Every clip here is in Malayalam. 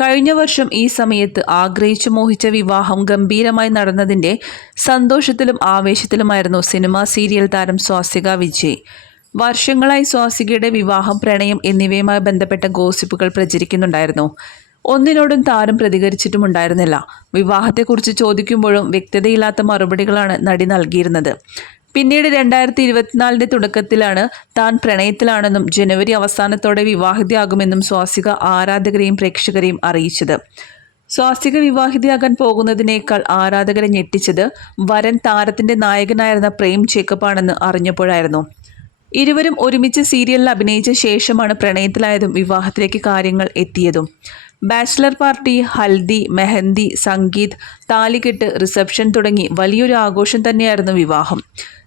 കഴിഞ്ഞ വർഷം ഈ സമയത്ത് ആഗ്രഹിച്ചു മോഹിച്ച വിവാഹം ഗംഭീരമായി നടന്നതിന്റെ സന്തോഷത്തിലും ആവേശത്തിലുമായിരുന്നു സിനിമാ സീരിയൽ താരം സ്വാസിക വിജയ്. വർഷങ്ങളായി സ്വാസികയുടെ വിവാഹം പ്രണയം എന്നിവയുമായി ബന്ധപ്പെട്ട ഗോസിപ്പുകൾ പ്രചരിക്കുന്നുണ്ടായിരുന്നു. ഒന്നിനോടും താരം പ്രതികരിച്ചിട്ടുമുണ്ടായിരുന്നില്ല. വിവാഹത്തെക്കുറിച്ച് ചോദിക്കുമ്പോഴും വ്യക്തതയില്ലാത്ത മറുപടികളാണ് നടി നൽകിയിരുന്നത്. പിന്നീട് രണ്ടായിരത്തി ഇരുപത്തിനാലിന്റെ തുടക്കത്തിലാണ് താൻ പ്രണയത്തിലാണെന്നും ജനുവരി അവസാനത്തോടെ വിവാഹിതയാകുമെന്നും സ്വാസിക ആരാധകരെയും പ്രേക്ഷകരെയും അറിയിച്ചത്. സ്വാസിക വിവാഹിതയാകാൻ പോകുന്നതിനേക്കാൾ ആരാധകരെ ഞെട്ടിച്ചത് വരൻ താരത്തിന്റെ നായകനായിരുന്ന പ്രേം ചേക്കപ്പാണെന്ന് അറിഞ്ഞപ്പോഴായിരുന്നു. ഇരുവരും ഒരുമിച്ച് സീരിയലിൽ അഭിനയിച്ച ശേഷമാണ് പ്രണയത്തിലായതും വിവാഹത്തിലേക്ക് കാര്യങ്ങൾ എത്തിയതും. ബാച്ചിലർ പാർട്ടി ഹൽദി മെഹന്തി സംഗീത് താലികെട്ട് റിസപ്ഷൻ തുടങ്ങി വലിയൊരു ആഘോഷം തന്നെയായിരുന്നു വിവാഹം.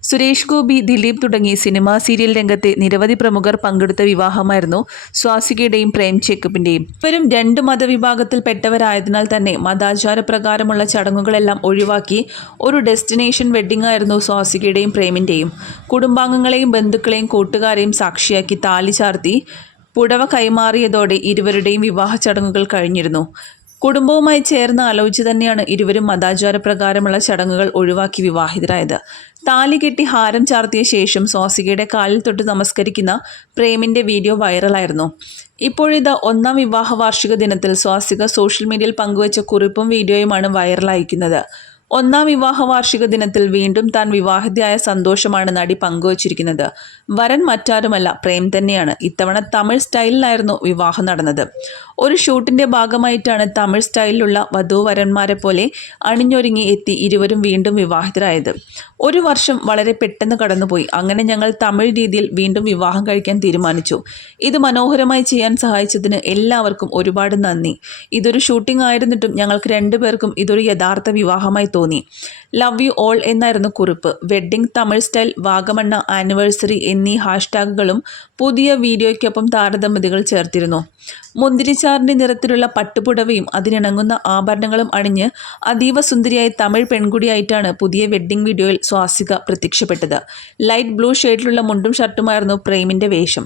സുരേഷ് ഗോപി ദിലീപ് തുടങ്ങി സിനിമാ സീരിയൽ രംഗത്തെ നിരവധി പ്രമുഖർ പങ്കെടുത്ത വിവാഹമായിരുന്നു സ്വാസികയുടെയും പ്രേം ചേക്കപ്പിന്റെയും ഇവരും രണ്ട് മതവിഭാഗത്തിൽപ്പെട്ടവരായതിനാൽ തന്നെ മതാചാരപ്രകാരമുള്ള ചടങ്ങുകളെല്ലാം ഒഴിവാക്കി ഒരു ഡെസ്റ്റിനേഷൻ വെഡ്ഡിംഗ് ആയിരുന്നു സ്വാസികയുടെയും പ്രേമിന്റെയും. കുടുംബാംഗങ്ങളെയും ബന്ധുക്കളെയും കൂട്ടുകാരെയും സാക്ഷിയാക്കി താലി ചാർത്തി പുടവ കൈമാറിയതോടെ ഇരുവരുടെയും വിവാഹ ചടങ്ങുകൾ കഴിഞ്ഞിരുന്നു. കുടുംബവുമായി ചേർന്ന് ആലോചിച്ച് തന്നെയാണ് ഇരുവരും മതാചാരപ്രകാരമുള്ള ചടങ്ങുകൾ ഒഴിവാക്കി വിവാഹിതരായത്. താലി കെട്ടി ഹാരം ചാർത്തിയ ശേഷം സ്വാസികയുടെ കാലിൽ തൊട്ട് നമസ്കരിക്കുന്ന പ്രേമിന്റെ വീഡിയോ വൈറലായിരുന്നു. ഇപ്പോഴിത് ഒന്നാം വിവാഹ വാർഷിക ദിനത്തിൽ സ്വാസിക സോഷ്യൽ മീഡിയയിൽ പങ്കുവച്ച കുറിപ്പും വീഡിയോയുമാണ് വൈറലായിരിക്കുന്നത് ഒന്നാം വിവാഹ വാർഷിക ദിനത്തിൽ വീണ്ടും താൻ വിവാഹിതയായ സന്തോഷമാണ് നടി പങ്കുവച്ചിരിക്കുന്നത്. വരൻ മറ്റാരുമല്ല പ്രേം തന്നെയാണ്. ഇത്തവണ തമിഴ് സ്റ്റൈലിലായിരുന്നു വിവാഹം നടന്നത്. ഒരു ഷൂട്ടിന്റെ ഭാഗമായിട്ടാണ് തമിഴ് സ്റ്റൈലിലുള്ള വധുവരന്മാരെ പോലെ അണിഞ്ഞൊരുങ്ങി എത്തി ഇരുവരും വീണ്ടും വിവാഹിതരായത്. ഒരു വർഷം വളരെ പെട്ടെന്ന് കടന്നുപോയി. അങ്ങനെ ഞങ്ങൾ തമിഴ് രീതിയിൽ വീണ്ടും വിവാഹം കഴിക്കാൻ തീരുമാനിച്ചു. ഇത് മനോഹരമായി ചെയ്യാൻ സഹായിച്ചതിന് എല്ലാവർക്കും ഒരുപാട് നന്ദി. ഇതൊരു ഷൂട്ടിംഗ് ആയിരുന്നിട്ടും ഞങ്ങൾക്ക് രണ്ടുപേർക്കും ഇതൊരു യഥാർത്ഥ വിവാഹമായി ലവ് യു ഓൾ എന്നായിരുന്നു കുറിപ്പ്. വെഡ്ഡിംഗ് തമിഴ് സ്റ്റൈൽ വാഗമണ്ണ ആനിവേഴ്സറി എന്നീ ഹാഷ്ടാഗുകളും പുതിയ വീഡിയോയ്ക്കൊപ്പം താരദമ്പതികൾ ചേർത്തിരുന്നു. മുന്തിരിച്ചാറിന്റെ നിറത്തിലുള്ള പട്ടുപുടവയും അതിനിണങ്ങുന്ന ആഭരണങ്ങളും അണിഞ്ഞ് അതീവ സുന്ദരിയായ തമിഴ് പെൺകുടിയായിട്ടാണ് പുതിയ വെഡ്ഡിംഗ് വീഡിയോയിൽ സ്വാസിക പ്രത്യക്ഷപ്പെട്ടത്. ലൈറ്റ് ബ്ലൂ ഷെയ്ഡിലുള്ള മുണ്ടും ഷർട്ടുമായിരുന്നു പ്രേമിന്റെ വേഷം.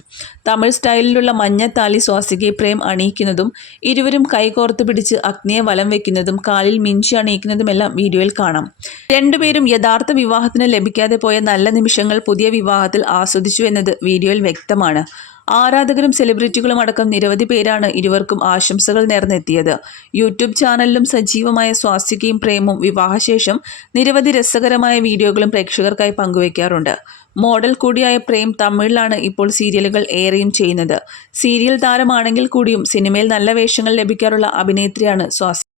തമിഴ് സ്റ്റൈലിലുള്ള മഞ്ഞ താലി സ്വാസികയെ പ്രേം അണിയിക്കുന്നതും ഇരുവരും കൈകോർത്ത് പിടിച്ച് അഗ്നിയെ വലം വയ്ക്കുന്നതും കാലിൽ മിഞ്ചി അണിയിക്കുന്നതുമെല്ലാം വീഡിയോയിൽ കാണാം. രണ്ടുപേരും യഥാർത്ഥ വിവാഹത്തിന് ലഭിക്കാതെ പോയ നല്ല നിമിഷങ്ങൾ പുതിയ വിവാഹത്തിൽ ആസ്വദിച്ചു എന്നത് വീഡിയോയിൽ വ്യക്തമാണ്. ആരാധകരും സെലിബ്രിറ്റികളും അടക്കം നിരവധി പേരാണ് ഇരുവർക്കും ആശംസകൾ നേർന്നെത്തിയത്. യൂട്യൂബ് ചാനലിലും സജീവമായ സ്വാസ്തികയും പ്രേമവും വിവാഹശേഷം നിരവധി രസകരമായ വീഡിയോകളും പ്രേക്ഷകർക്കായി പങ്കുവയ്ക്കാറുണ്ട് മോഡൽ കൂടിയായ പ്രേം തമിഴിലാണ് ഇപ്പോൾ സീരിയലുകൾ ഏറെയും ചെയ്യുന്നത്. സീരിയൽ താരമാണെങ്കിൽ കൂടിയും സിനിമയിൽ നല്ല വേഷങ്ങൾ ലഭിക്കാറുള്ള അഭിനേത്രിയാണ് സ്വാസി